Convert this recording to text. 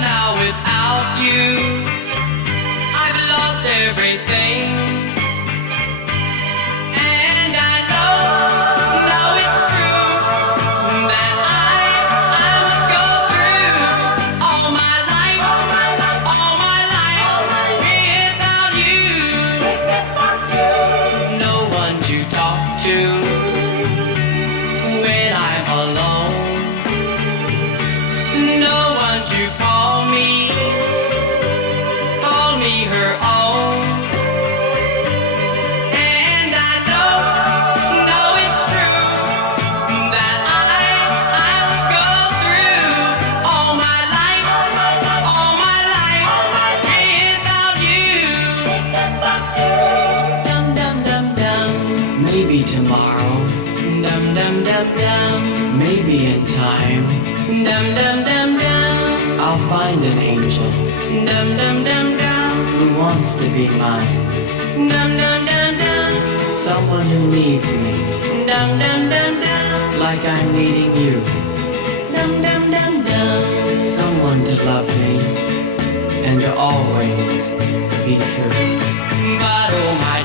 now without you. I've lost everything, and I know it's true that I must go through all my life without you. No one to talk to when I'm alone. No one to call me her own. And I know it's true that I must go through all my life without you. Dum dum dum dum. Maybe tomorrow. Dum dum dum dum. Maybe in time. Dum dum dum dum. I'll find an angel. Dum dum dum dum. Who wants to be mine? Dum dum dum dum. Someone who needs me. Dum dum dum dum. Like I'm needing you. Dum dum dum dum. Someone to love me and to always be true. But oh my